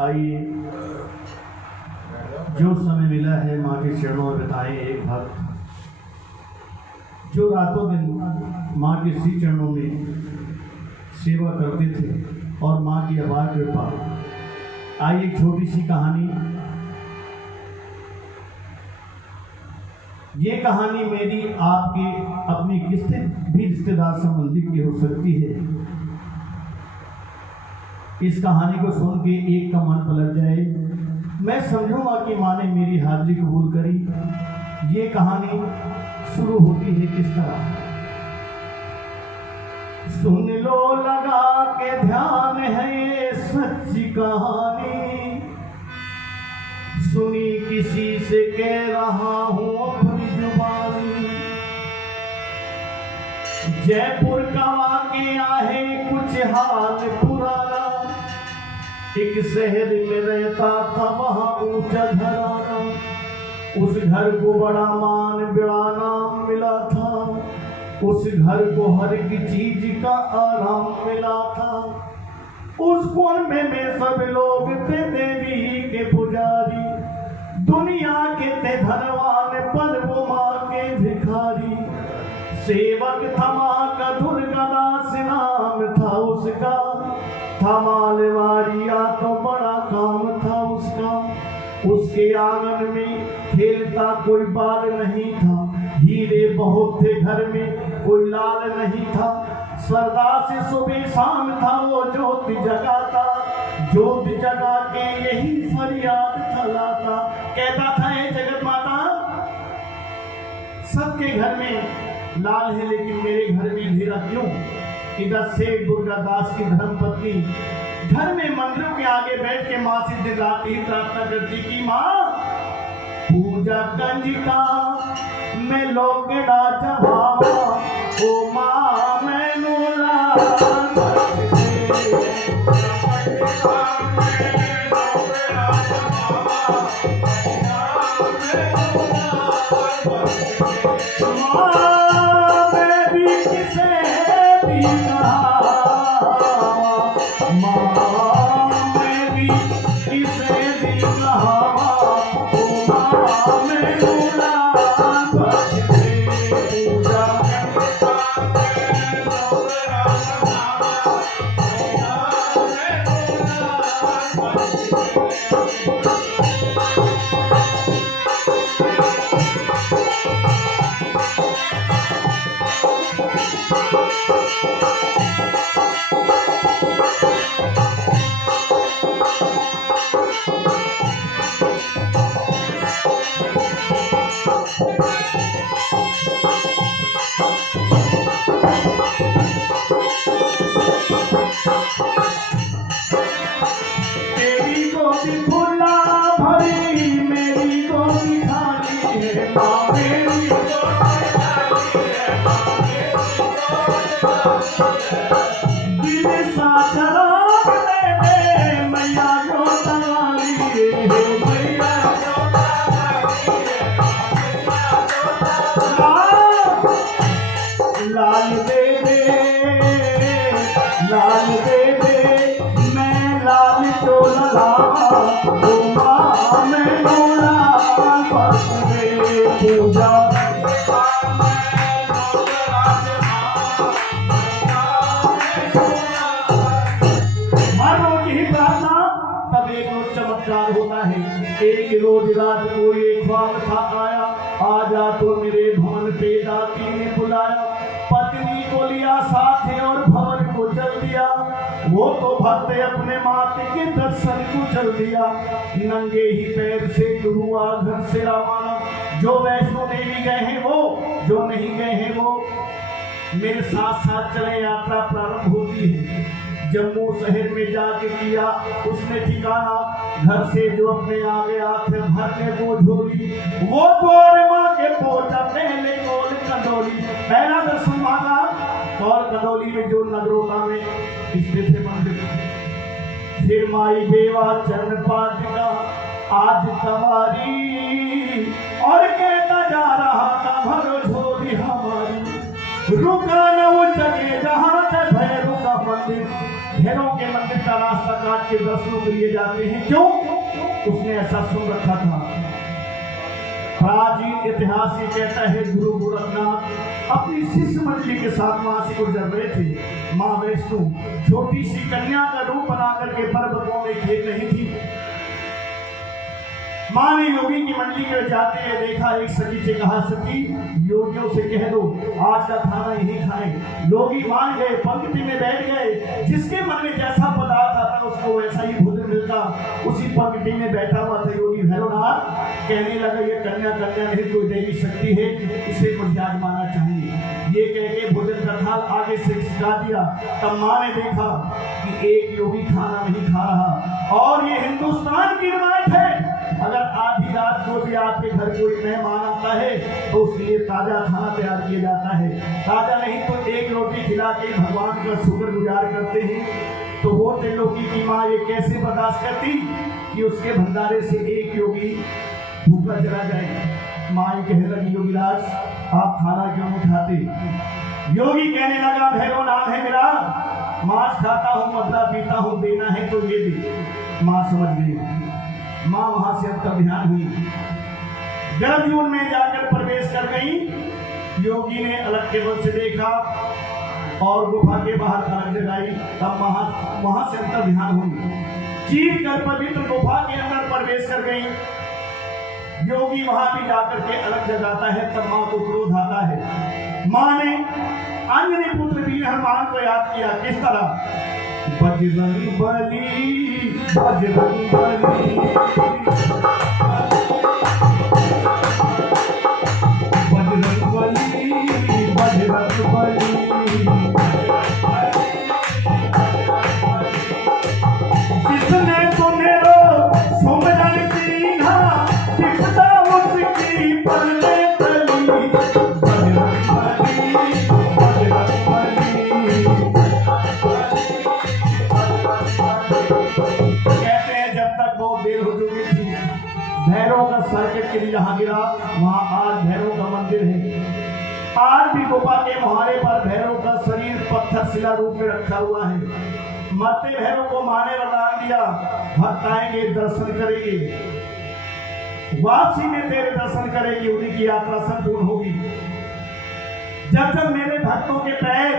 आइए जो समय मिला है माँ के चरणों में बिताएं एक भक्त जो रातों दिन माँ के श्री चरणों में सेवा करते थे और माँ की अपार कृपा। आइए एक छोटी सी कहानी, ये कहानी मेरी आपके अपनी किसी भी रिश्तेदार संबंधी की हो सकती है। इस कहानी को सुन के एक का मन पलट जाए, मैं समझूंगा कि माँ ने मेरी हाजिरी कबूल करी। ये कहानी शुरू होती है किस तरह। सुन लो लगा के ध्यान है ये सच्ची कहानी, सुनी किसी से कह रहा हूँ अपनी जुबानी। जयपुर का वाकया है कुछ हाल पुराना, एक शहर में रहता था वहां ऊंचा घराना। उस घर को बड़ा मान बड़ा नाम मिला था, उस घर को हर एक चीज का आराम मिला था। उस कुएं में सब लोग थे देवी के पुजारी, दुनिया के थे धनवान पर वो माँ के भिखारी। सेवक था माँ का दुर्गादास नाम था उसका, था मालवारी या तो बड़ा काम था उसका। उसके आंगन में खेलता कोई बाल नहीं था, हीरे बहुत थे घर में कोई लाल नहीं था। सरदार से सुबह शाम था वो ज्योति जगाता, ज्योति जगा के यही फरियाद थलाता। कहता था हे जगत माता, सबके घर में लाल है लेकिन मेरे घर में अंधेरा क्यों। इधर से दुर्गादास की धर्मपत्नी घर में मंदिरों के आगे बैठ के माँ से दिन रात ही प्रार्थना करती कि माँ पूजा कंजिका में लोग राजवा ओ माँ मैं नूला होता है। एक रोज रात को एक ख्वाब था आया, आजा तो मेरे भवन पे दाती ने बुलाया। पत्नी को लिया साथ और भवन को चल दिया, वो तो भक्त अपने माते के दर्शन को चल दिया। नंगे ही पैर से हुआ घर से रवाना, जो वैष्णो देवी गए हैं वो, जो नहीं गए हैं वो मेरे साथ साथ चले। यात्रा प्रारंभ होती है। जम्मू शहर में जाके किया उसने ठिकाना, घर से जो अपने आ गया थे भरने को झोली। वो द्वारे माँ के पहुंचा पहले कौल कंडोली, पहला दर्शन मांगा कौल कंडोली में जो नगरोटा में स्थित थे मंदिर। फिर माई बेवा चरण पादिका आज तुम्हारी, और कहता जा रहा था भरो झोली हमारी। रुका न वो जगह जहाँ भैरू का मंदिर, भैरव के मंदिर का रास्ता काट के दर्शनों के लिए जाते हैं। क्यों? उसने ऐसा सुन रखा था। प्राचीन इतिहास ये कहता है गुरु गोरखनाथ अपनी शिष्य मंडली के साथ वहां से गुजर रहे थे। माँ वैष्णो छोटी सी कन्या का रूप बना करके पर्वतों में खेल रही थी। माँ ने योगी की मंडली के जाते हुए देखा। एक सखी से कहा, सखी योगियों से कह दो आज का खाना यही खाएं। योगी मान गए, पंक्ति में बैठ गए। जिसके मन में जैसा पदार्थ आता उसको वैसा ही भोजन मिलता। उसी पंक्ति में बैठा हुआ था योगी भैरवनाथ। कहने लगा, ये कन्या नहीं कोई देवी शक्ति है, इसे कुछ जागमाना चाहिए। ये कह के भोजन का थाल आगे से खिसका दिया। तब माँ ने देखा कि एक योगी खाना नहीं खा रहा। और ये हिंदुस्तान की रिवायत है, अगर आधी रात को भी आपके घर कोई मेहमान आता है तो उसके लिए ताजा खाना तैयार किया जाता है। ताजा नहीं तो एक रोटी खिला के भगवान का शुक्रगुजार करते हैं। तो वो त्रिलोकी की माँ ये कैसे बर्दाश्त करती कि उसके भंडारे से एक योगी भूखा चला जाए। माँ ये कहने लगी, योगीराज आप खाना क्यों नहीं खाते? योगी कहने लगा, भैरव नाम है मेरा, मांस खाता हूँ, मदरा पीता हूँ, देना है तो ये दे। माँ समझ गई। माँ वहां से अंतर्ध्यान हुई, गर्भजून में जाकर प्रवेश कर गई। योगी ने अलग केवल से देखा और गुफा के बाहर आग जगाई। तब वहां से अंतर्ध्यान हुई, चीर कर पवित्र गुफा के अंदर प्रवेश कर गई। योगी वहां भी जाकर के अलग जगाता है। तब माँ को क्रोध आता है। माँ ने अंजनी पुत्र वीर हनुमान को याद किया। किस तरह? बजरंग बली, बजरंग बली, बजरंग बली, बजरंग बली, जिसने तुम्हें सुमरन कीन्हा, विपदा उसकी पलने तली। बजरंग बली, बजरंग बली। कहते हैं जब तक बहुत देर हो चुकी थी, भैरव का सर्किट के लिए जहां गिरा वहां आज भैरव का मंदिर है। आज भी गुफा के मुहारे पर भैरव का शरीर पत्थर शिला रूप में रखा हुआ है। मरते भैरव को माँ ने वरदान दिया, भक्त आएंगे दर्शन करेंगे, वापसी में तेरे दर्शन करेंगे, उन्हीं की यात्रा संपूर्ण होगी। जब जब मेरे भक्तों के पैर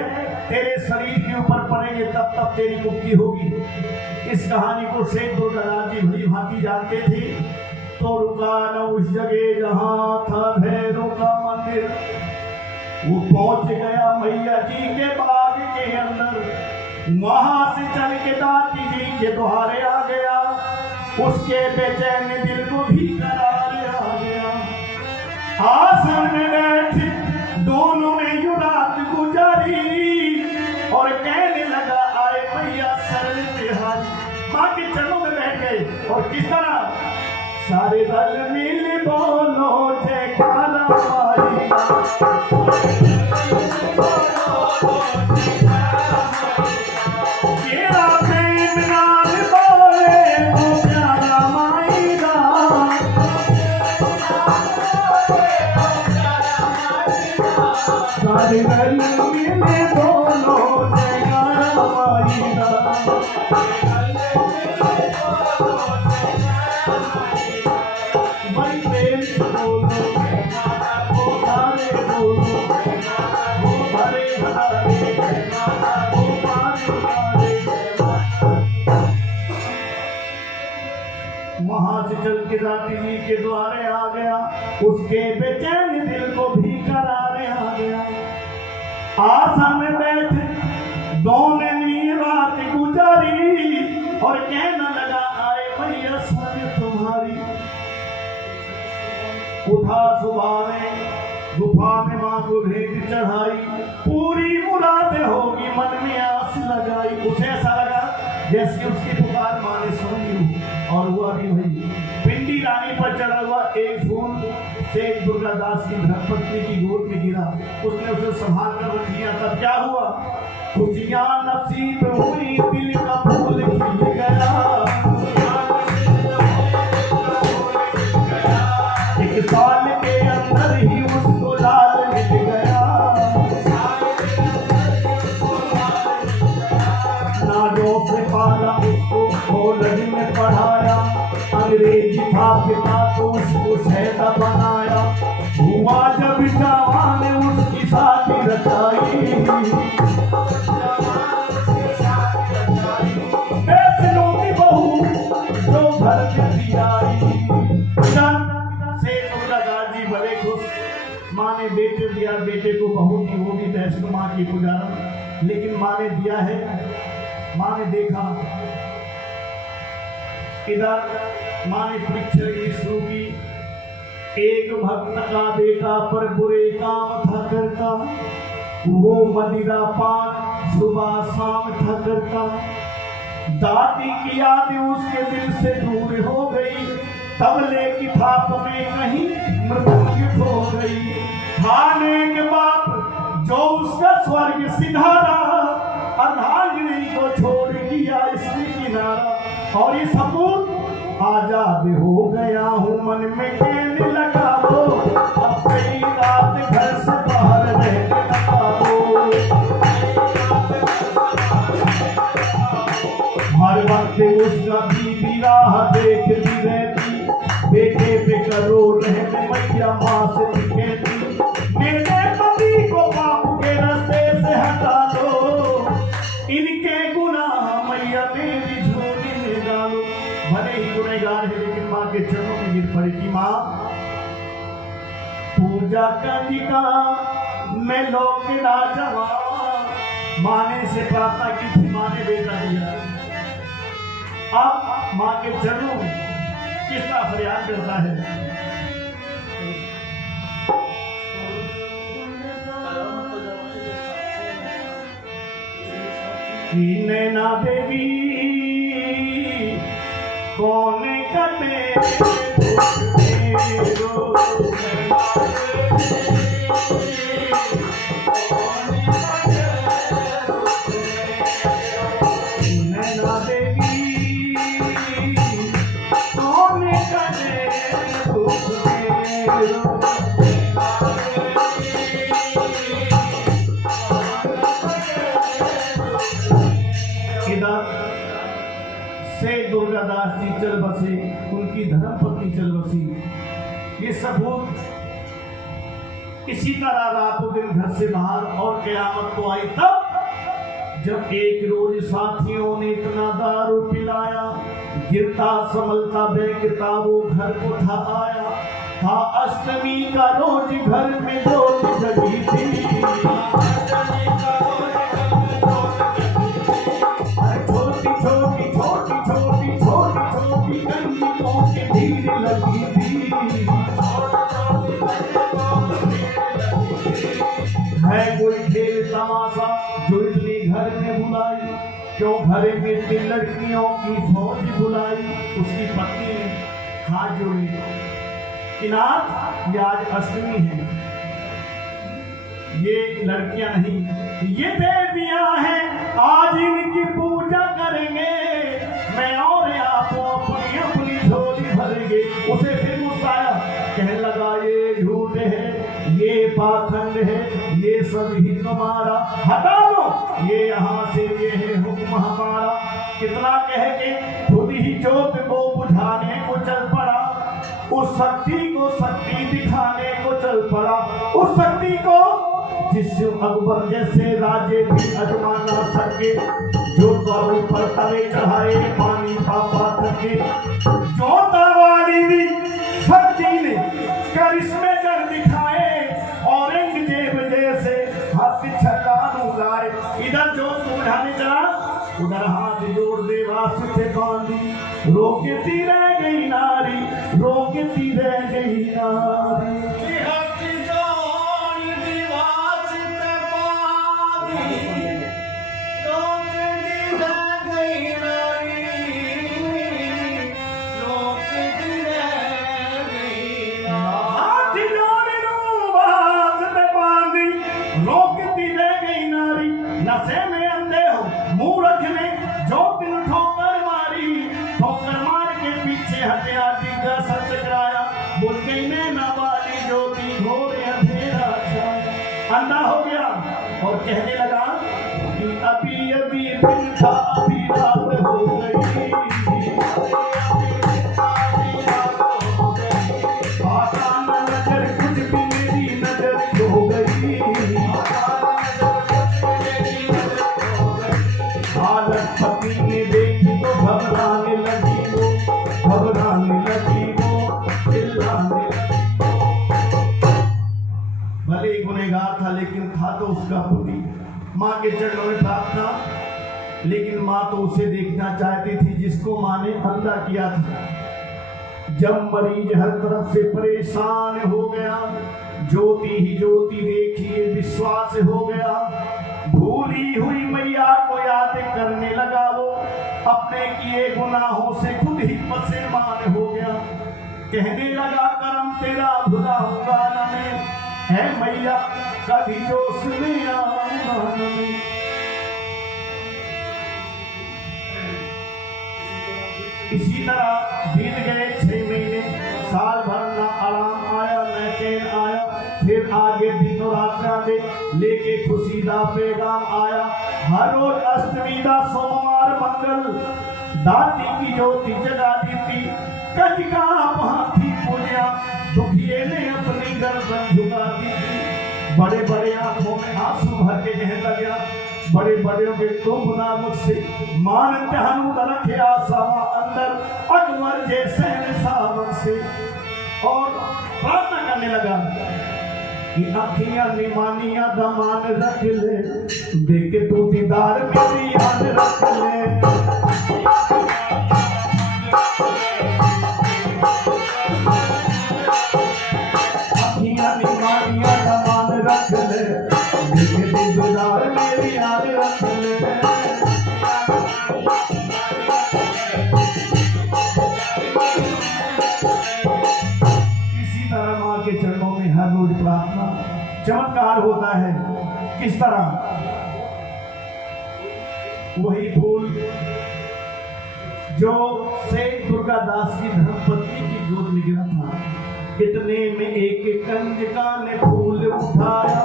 तेरे शरीर के ऊपर पड़ेंगे तब तब तेरी मुक्ति होगी। इस कहानी को शेख दुर्गादास जी भली भांति जानते थे। तो रुका न उस जगह जहां था भैरव का मंदिर, वो पहुंच गया मैया जी के बाग के अंदर। वहां से चल के दाती जी के द्वारे आ गया, उसके बेचैन दिल को भी करार आ गया। आसन में बैठे दोनों ने यूं रात गुजारी और कहने लगा, आए मैया शरण तिहारी। माँ के चरणों में बैठ गए और किस तरह? सारे दल मिल बोलो जयकारा माई, तेरा प्रेम नाम बोले तो प्यारा माई दा। सारे दल मिल बोलो जयकारा माई दा। वहां से चल के दाती जी के द्वारे आ गया, उसके बेचैन दिल को भी करारे आ गया। आसन में बैठे दोनों ने रात गुजारी और कहने लगा, आए मैया शरण तुम्हारी। उठा सुबह में गुफा में माँ को भेंट चढ़ाई, पूरी मुराद होगी मन में आस लगाई। उसे ऐसा लगा जैसे उसकी पुकार माँ ने सुन ली और हुआ भी वही। पिंडी रानी पर चढ़ा हुआ एक फूल शेख दुर्गादास की धर्मपत्नी की गोद में गिरा। उसने उसे संभाल कर रख लिया। तब क्या हुआ? खुशियां नसीब हुई, दिल का फूल खिल गया। एक साल के अंदर ही उसको लाल मिल गया। ना जो पढ़ाया, अंग्रेजी था पिता तो उसको शहदा बनाया, हुआ जब जवान उसकी शादी रचाई, ऐसलों की बहू जो घर में भी आई। से दुर्गादास जी बड़े खुश, माँ ने बेटे दिया, बेटे को बहू दी, वो भी वैष्णो माँ की पुजारा, लेकिन माँ ने दिया है, माँ ने देखा इधर माँ ने परीक्षा की शुरू की, एक भक्त का बेटा पर बुरे काम था करता, वो मदिरा पान सुबह शाम था करता, दादी की याद उसके दिल से दूर हो गई, तबले की थाप में कहीं मृत्यु हो गई, खाने के बाद जो उसका स्वर्ग सिधारा, अर्धांगिनी को छोड़ दिया इसने किनारा, और ये सपूत आजाद हो गया हूँ मन में कहने लगा वो, अब कई रात घर से बाहर रहने लगा वो, हर वक्त उसका बीबी राह देखती रहती, बेटे पे करो रहने मैया माँ से कहती, मेरे पति को पाप के रास्ते से हटा दो, इनके गुनाह मैया मेरी झोली में डालो। भले ही गुनहगार है लेकिन माँ के चरणों में गिर पड़ी कि माँ पूजा कंजिका मैं लोक ना जवा, माँ ने से प्रार्थना की थी, माँ ने बेटा दिया, अब माँ के चरणों में किसका फरियाद करता है, कि नैना देवी कौन कटे नैना देवी कौन कटे से दुर्गादास जी चल बसे, उनकी धर्म पत्नी चल बसी, ये सबूत इसी तरह रातों दिन घर से बाहर, और कयामत तो आई तब जब एक रोज साथियों ने इतना दारू पिलाया, गिरता संभलता बेगता वो घर को था आया, था अष्टमी का रोज घर में जोत जगी थी, छोटी छोटी छोटी छोटी छोटी छोटी कंजियों की भीड़ लगी थी, है कोई खेल तमाशा जो इतनी घर में बुलाई, क्यों घर में इतनी लड़कियों की फौज बुलाई, उसकी पत्नी ने हाथ जोड़ी कि नाथ ये आज अष्टमी है, ये लड़कियां नहीं ये देवियां हैं, आज इनकी पूजा करेंगे, मैं और आप अपनी अपनी झोली भरेंगे। उसे फिर गुस्सा आया, कहने लगा ये झूठ है, ये पाखंड है, ये सब ही तुम्हारा, हटा लो ये यहाँ से, ये है हुक्म हमारा। कितना कह के खुद ही जोत को बुझाने को चल पड़ा, उस शक्ति को शक्ति दिखाने को चल पड़ा, उस शक्ति को जिससे अकबर जैसे राजे भी अजमा ना सके, जो गौरव पर तवे चढ़ाए पानी पापा थके, जो तरवारी भी शक्ति ने करिश्मे कर दिखाए, औरंगजेब जैसे हाथ छलानु लाए, इधर जो बुझाने चला उधर हाथ जोड़ दे वास्ते बांधी, रोकती रह गई नारी, रोकती रह गई नारी, नशे में अंधे हो मूर्ख ने जो दिल ठोकर मारी, ठोकर मार के पीछे हथियाती का सर चकराया, बोल गई नैना वाली ज्योति घोर अंधेरा छाया, अंधा हो गया और कहने लगा कि अभी अभी दिन था अभी रात हो गई। लेकिन था तो उसका पुती। माँ के चरणों में प्रार्थना, लेकिन माँ तो उसे देखना चाहती थी जिसको माँ ने अंधा किया था। जब मरीज हर तरफ से परेशान हो गया, ज्योति ही ज्योति देखिए विश्वास हो गया। भूली हुई मैया को याद करने लगा वो, अपने किए गुनाहों से खुद ही पसेमान हो गया। कहने लगा करम तेरा भुलाऊंगा न मैं, है मैया कभी जोश में आऊंगा न मैं। इसी तरह बीत गए 6 महीने, साल भर ना आराम आया न चैन आया। फिर आगे दिनों रात आए लेके खुशी दा पैगाम आया। हर रोज अष्टमी दा सोमवार मंगल दाती की ज्योति जगा दी थी। कंजका हाथी पूजा दुखिए ने अपनी गर्दन झुका दी थी। बड़े बड़े आंखों में आंसू भर के कहने लगा, बड़े बड़े के तुम ना मुझसे मानते हनु रखे आशा अंदर अकबर जैसे सावन से। और प्रार्थना करने लगा कि अखियां निमानिया दमान रख ले, देख तू दीदार मेरी याद रख ले। अखियां निमानिया दमान रख ले, देख तू दीदार मेरी याद रख ले। इसी तरह माँ के चरणों में हर रोज प्रार्थना। चमत्कार होता है किस तरह, वही फूल जो सेठ दुर्गादास की धर्मपत्नी की गोद में गिरा था, इतने में एक कंजका ने फूल उठाया।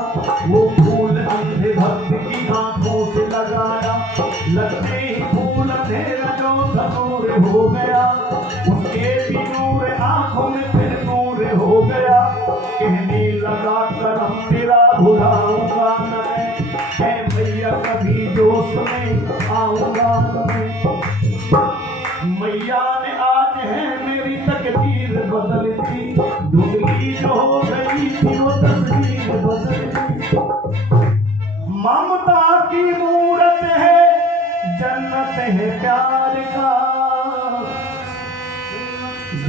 वो फूल अंधे भक्त की आंखों से लगाया, लगते ही फूल अंधेरा जो धनूर हो गया। उसके भी नूर आंखों में फिर नूर हो गया। कहने लगा करम तेरा भुलाऊंगा मैं, है मैया कभी जोश में आऊंगा मैं। मैया ने आज है मेरी तकदीर बदल दी, धुंधली जो हो गई थी वो तस्वीर बदल दी। ममता की मूरत है, जन्नत है प्यार का,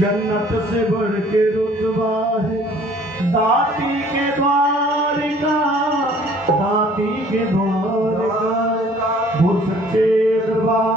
जन्नत से बढ़ के रुतबा है दाती के द्वार का, दाती के द्वार का। वो सच्चे